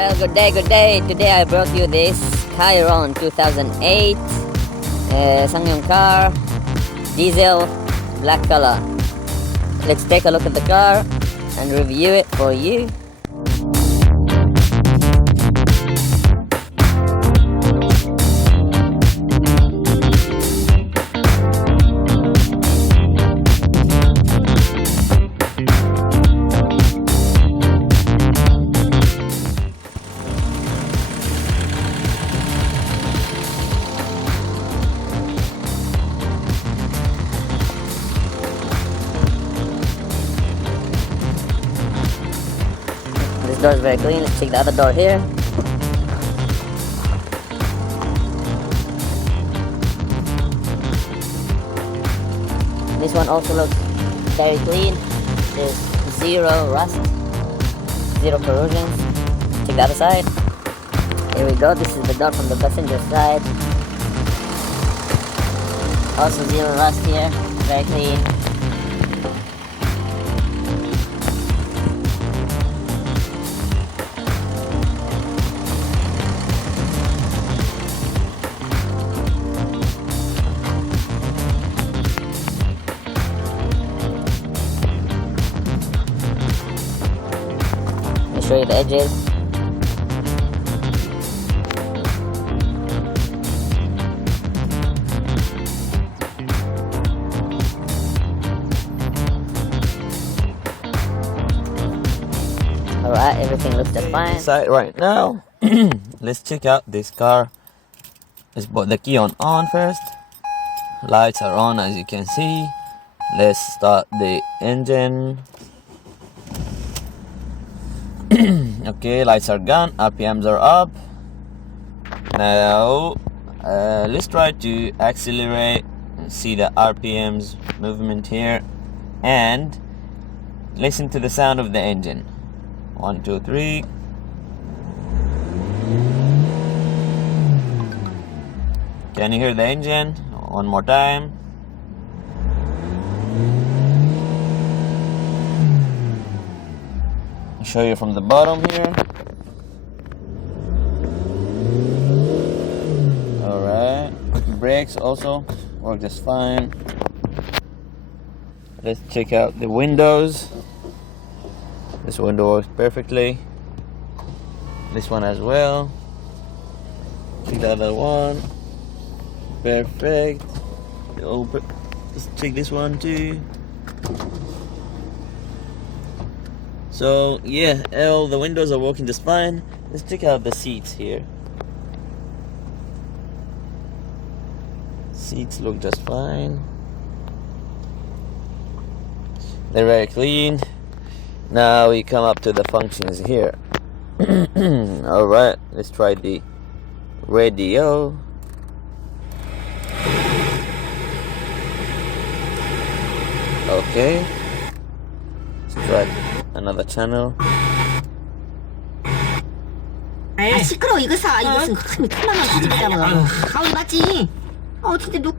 Well, good day, good day. Today I brought you this KYRON 2008 Sangyong car, diesel, black color. Let's take a look at the car and review it for you. This door is very clean. Let's check the other door here. This one also looks very clean. There's zero rust, zero corrosions. Check the other side. Here we go. This is the door from the passenger side. Also zero rust here. Very clean. Show you the edges. Alright, everything looks just fine. Inside right now. Let's check out this car. Let's put the key on first. Lights are on, as you can see. Let's start the engine. Okay, lights are gone, RPMs are up. Now let's try to accelerate and see the RPMs movement here and listen to the sound of the engine. 1, 2, 3. Can you hear the engine? One more time. Show you from the bottom here. Alright, brakes also work just fine. Let's check out the windows. This window works perfectly. This one as well. Check the other one. Perfect. Let's check this one too. So yeah, all the windows are working just fine. Let's check out the seats here. Seats look just fine. They're very clean. Now we come up to the functions here. Alright, let's try the radio. Okay. Let's try another channel. 아 시끄러워 이거 사 이것은 탐나는 사진이라고 가오리 맞지? 진짜 누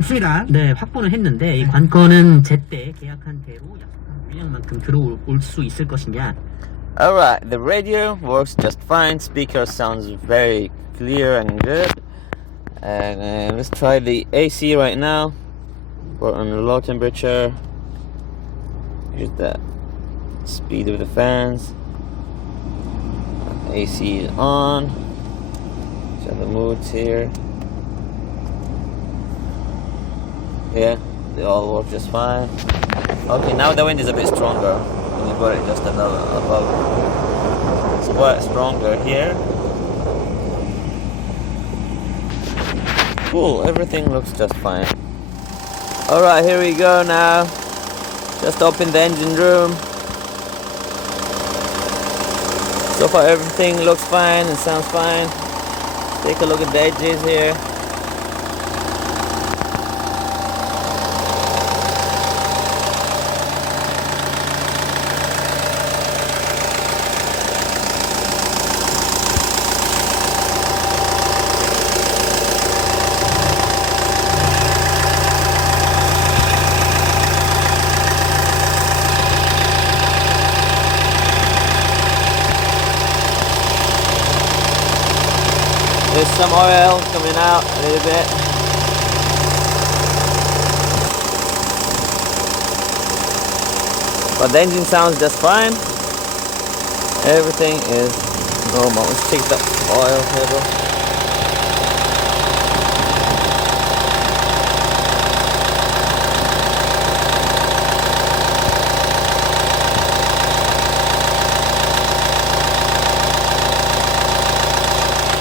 좋습니다. 네, 확보는 했는데 이 관건은 제때 계약한 대로 약속한 물량만큼 들어올 수 있을 것이냐. Alright, the radio works just fine. Speaker sounds very clear and good. And let's try the AC right now. We're on a low temperature. Here's the speed of the fans. AC is on. So the moods here. Yeah, they all work just fine. Okay, now the wind is a bit stronger. We got it just above. It's quite stronger here. Cool, everything looks just fine. Alright, here we go now. Just open the engine room. So far everything looks fine and sounds fine. Take a look at the edges here. There's some oil coming out a little bit. But the engine sounds just fine. Everything is normal. Let's check the oil level.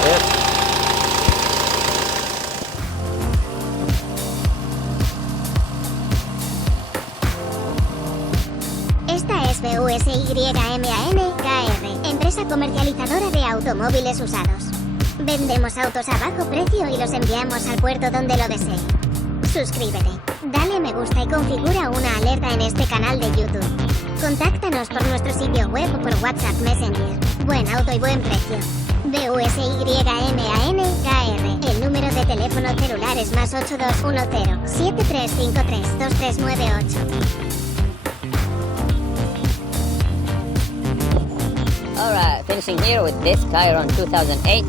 Yep. Esta es BUSYMAN, KR, empresa comercializadora de automóviles usados. Vendemos autos a bajo precio y los enviamos al puerto donde lo desee. Suscríbete, dale a me gusta y configura una alerta en este canal de YouTube. Contáctanos por nuestro sitio web o por WhatsApp Messenger. Buen auto y buen precio. BUSYMAN, KR. El número de teléfono celular es +8210 7353 2398. Alright, finishing here with this KYRON 2008.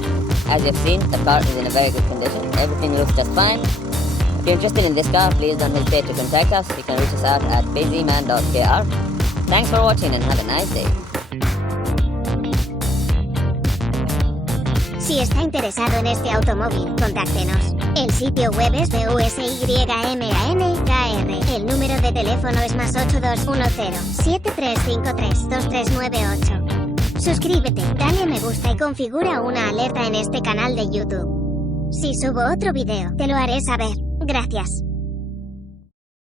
As you've seen, the car is in a very good condition. Everything looks just fine. If you're interested in this car, please don't hesitate to contact us. You can reach us out at busyman.kr. Thanks for watching and have a nice day. Si está interesado en este automóvil, contáctenos. El sitio web es BUSYMAN, KR. El número de teléfono es +8210 7353 2398. Suscríbete, dale a me gusta y configura una alerta en este canal de YouTube. Si subo otro video, te lo haré saber. Gracias.